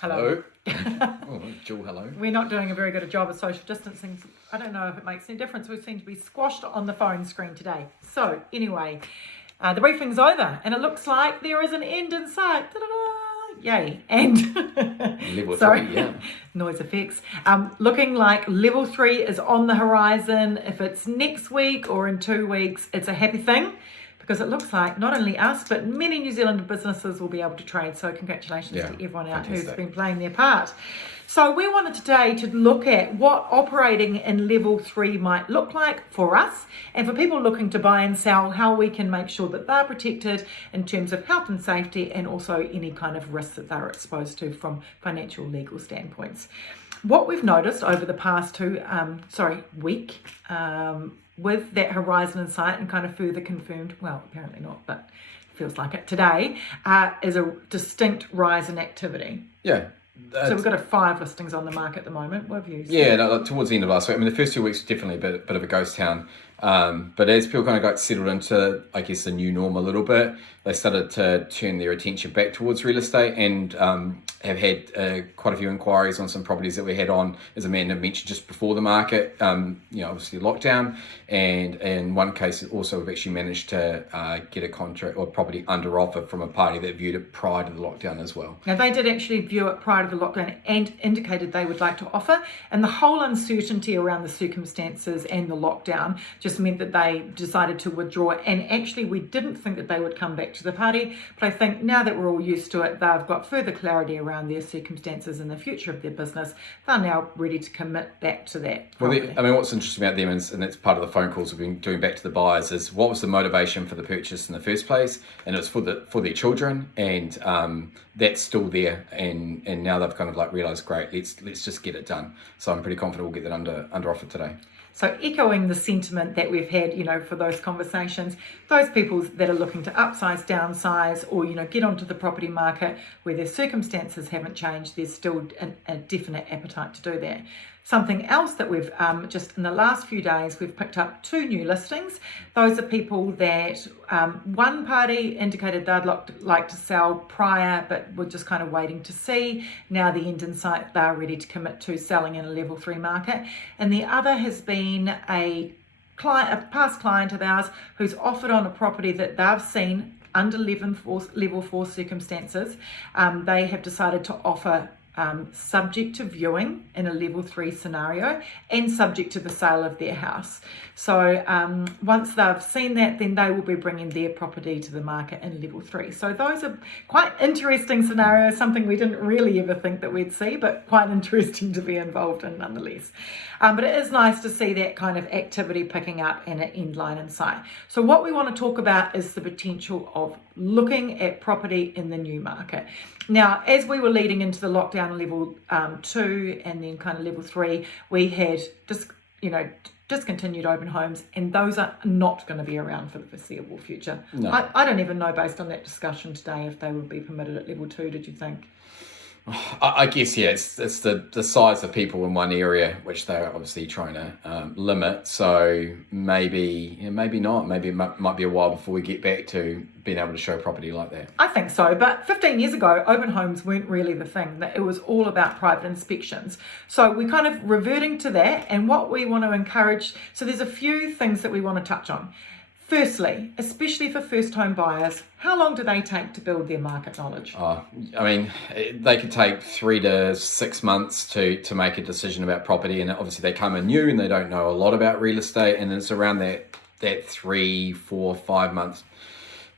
Hello. Oh, Jill, hello. We're not doing a very good a job of social distancing. I don't know if it makes any difference. We seem to be squashed on the phone screen today. So anyway, the briefing's over and it looks like there is an end in sight. Ta-da-da! Yay. And Level sorry, 3, yeah. noise effects. Looking like level 3 is on the horizon. If it's next week or in 2 weeks, it's a happy thing, because it looks like not only us, but many New Zealand businesses will be able to trade. So congratulations to everyone out who's been playing their part. So we wanted today to look at what operating in level 3 might look like for us, and for people looking to buy and sell, how we can make sure that they're protected in terms of health and safety, and also any kind of risks that they're exposed to from financial legal standpoints. What we've noticed over the past week, with that horizon in sight and kind of further confirmed, well, apparently not, but feels like it today, is a distinct rise in activity. Yeah. So we've got 5 listings on the market at the moment. What have you seen? Yeah, towards the end of last week. I mean, the first 2 weeks were definitely a bit of a ghost town. But as people kind of got settled into, I guess, the new norm a little bit, they started to turn their attention back towards real estate, and have had quite a few inquiries on some properties that we had on, as Amanda mentioned, just before the market, obviously lockdown. And in one case, also we've actually managed to get a contract or property under offer from a party that viewed it prior to the lockdown as well. Now, they did actually view it prior to the lockdown and indicated they would like to offer, and the whole uncertainty around the circumstances and the lockdown just meant that they decided to withdraw. And actually, we didn't think that they would come back to the party, but I think now that we're all used to it, they've got further clarity around their circumstances and the future of their business. They're now ready to commit back to that. Well, what's interesting about them, and that's part of the phone calls we've been doing back to the buyers, is what was the motivation for the purchase in the first place, and it was for their children, and that's still there, and now they've kind of like realised, great, let's just get it done. So I'm pretty confident we'll get that under offer today. So echoing the sentiment that we've had, for those conversations, those people that are looking to upsize, downsize, or, get onto the property market where their circumstances haven't changed, there's still a definite appetite to do that. Something else that we've, just in the last few days, we've picked up 2 new listings. Those are people that one party indicated they'd like to sell prior, but were just kind of waiting to see. Now the end in sight, they're ready to commit to selling in a level 3 market. And the other has been a past client of ours who's offered on a property that they've seen under level 4 circumstances. They have decided to offer subject to viewing in a level 3 scenario and subject to the sale of their house. So once they've seen that, then they will be bringing their property to the market in level 3. So those are quite interesting scenarios, something we didn't really ever think that we'd see, but quite interesting to be involved in nonetheless. But it is nice to see that kind of activity picking up and an end line in sight. So what we want to talk about is the potential of looking at property in the new market. Now, as we were leading into the lockdown level 2 and then kind of level 3, we had discontinued open homes, and those are not going to be around for the foreseeable future. No. I don't even know, based on that discussion today, if they would be permitted at level 2. Did you think? I guess, yeah, it's the size of people in one area, which they're obviously trying to limit. So maybe not. Maybe it might be a while before we get back to being able to show property like that. I think so. But 15 years ago, open homes weren't really the thing. That it was all about private inspections. So we're kind of reverting to that. And what we want to encourage, so there's a few things that we want to touch on. Firstly, especially for first home buyers, how long do they take to build their market knowledge? They could take 3 to 6 months to make a decision about property, and obviously they come in new and they don't know a lot about real estate, and it's around that 3, 4, 5 months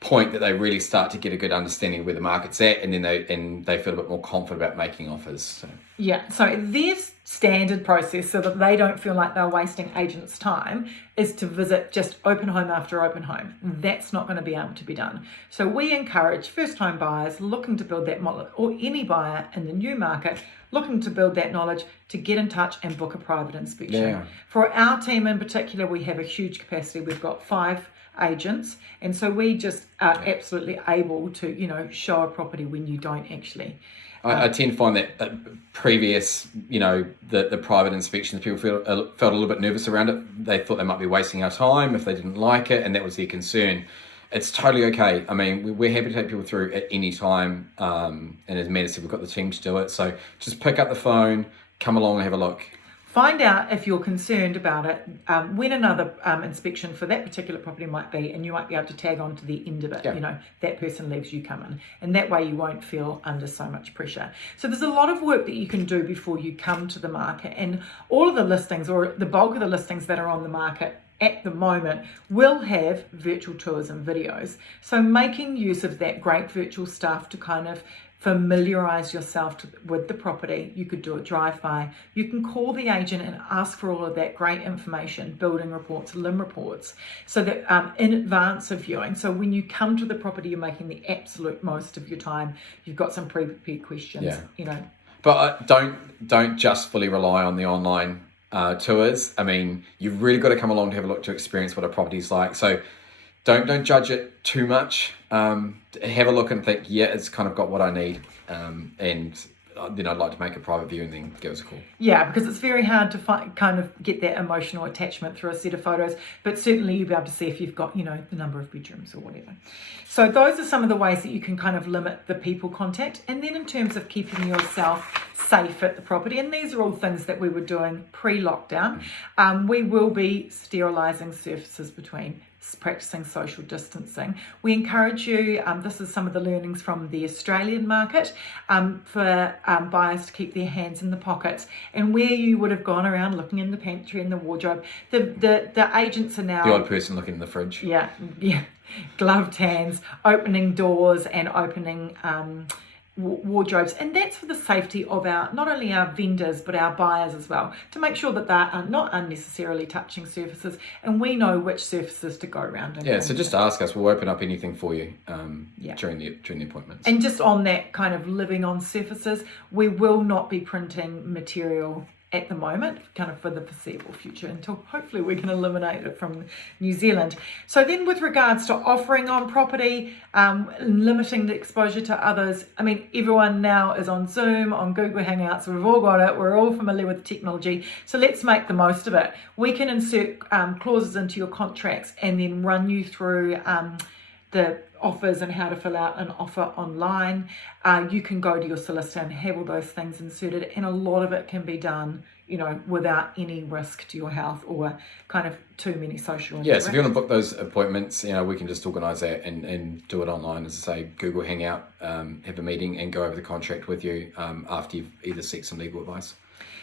point that they really start to get a good understanding of where the market's at, and then they feel a bit more confident about making offers. So. Yeah, so their standard process, so that they don't feel like they're wasting agents' time, is to visit just open home after open home. That's not going to be able to be done. So we encourage first home buyers looking to build that knowledge, or any buyer in the new market looking to build that knowledge, to get in touch and book a private inspection. Yeah. For our team in particular, we have a huge capacity. We've got 5 agents, and so we just are absolutely able to show a property when you don't actually. I tend to find that previous, the private inspections, people felt a little bit nervous around it. They thought they might be wasting our time if they didn't like it, and that was their concern. it's totally okay. I mean, we're happy to take people through at any time. And as Amanda said, we've got the team to do it. So just pick up the phone, come along and have a look. Find out if you're concerned about it, when another inspection for that particular property might be, and you might be able to tag on to the end of it. Yeah. That person leaves, you come in, and that way you won't feel under so much pressure. So there's a lot of work that you can do before you come to the market, and all of the listings, or the bulk of the listings that are on the market at the moment, will have virtual tours and videos. So making use of that great virtual stuff to kind of familiarize yourself with the property. You could do a drive-by. You can call the agent and ask for all of that great information, building reports, limb reports, so that in advance of viewing. So when you come to the property, you're making the absolute most of your time. You've got some pre-prepared questions. Yeah. But don't just fully rely on the online tours. I mean, you've really got to come along to have a look to experience what a property's like. So don't judge it too much. Have a look and think, yeah, it's kind of got what I need. And then I'd like to make a private view and then give us a call. Yeah, because it's very hard to kind of get that emotional attachment through a set of photos, but certainly you'll be able to see if you've got, the number of bedrooms or whatever. So those are some of the ways that you can kind of limit the people contact. And then in terms of keeping yourself safe at the property, and these are all things that we were doing pre-lockdown, we will be sterilising surfaces between, practicing social distancing. We encourage you, this is some of the learnings from the Australian market, for buyers to keep their hands in the pockets, and where you would have gone around looking in the pantry and the wardrobe, the agents are now... The odd person looking in the fridge. Yeah, gloved hands, opening doors and opening wardrobes, and that's for the safety of not only our vendors but our buyers as well, to make sure that they are not unnecessarily touching surfaces, and we know which surfaces to go around. So just ask us, we'll open up anything for you during the appointments. And just on that kind of living on surfaces, we will not be printing material at the moment, kind of for the foreseeable future, until hopefully we can eliminate it from New Zealand. So then with regards to offering on property, limiting the exposure to others, I mean, everyone now is on Zoom, on Google Hangouts, we've all got it, we're all familiar with technology, so let's make the most of it. We can insert clauses into your contracts and then run you through the offers and how to fill out an offer online. You can go to your solicitor and have all those things inserted, and a lot of it can be done, without any risk to your health or kind of too many social interactions. So if you want to book those appointments, we can just organise that and do it online. As I say, Google Hangout, have a meeting and go over the contract with you after you've either seek some legal advice.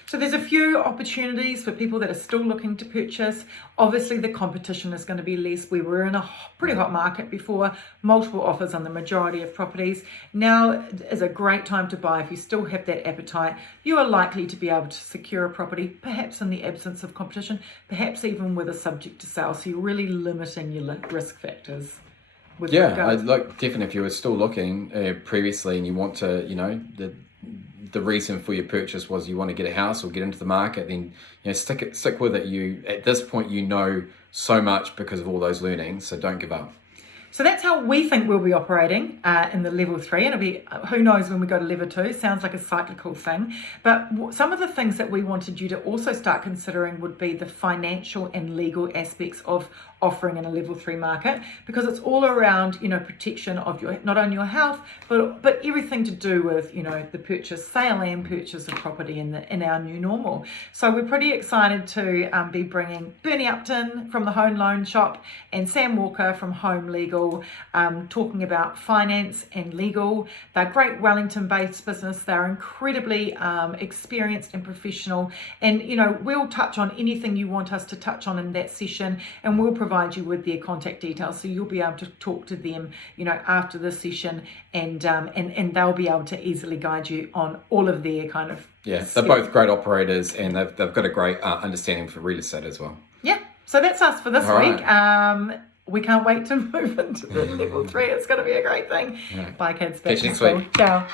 So there's a few opportunities for people that are still looking to purchase. Obviously the competition is going to be less. We were in a pretty hot market before, multiple offers on the majority of properties. Now is a great time to buy if you still have that appetite. You are likely to be able to secure a property, perhaps in the absence of competition, perhaps even with a subject to sale. So you're really limiting your risk factors. Definitely if you were still looking previously and you want to, the reason for your purchase was you want to get a house or get into the market, then stick with it. You at this point so much because of all those learnings, so don't give up. So that's how we think we'll be operating in the level 3, and it'll be, who knows when we go to level 2, sounds like a cyclical thing. But some of the things that we wanted you to also start considering would be the financial and legal aspects of offering in a level 3 market, because it's all around, protection of not only your health, but everything to do with, the sale and purchase of property in our new normal. So we're pretty excited to be bringing Bernie Upton from the Home Loan Shop and Sam Walker from Home Legal, talking about finance and legal. They're great Wellington-based business. They're incredibly experienced and professional, and we'll touch on anything you want us to touch on in that session, and we'll provide you with their contact details, so you'll be able to talk to them after the session, and they'll be able to easily guide you on all of their kind of they're both great operators, and they've got a great understanding for real estate as well. So that's us for this all week. Right. We can't wait to move into the level 3. It's going to be a great thing. Right. Bye kids. Catch you next week. Ciao.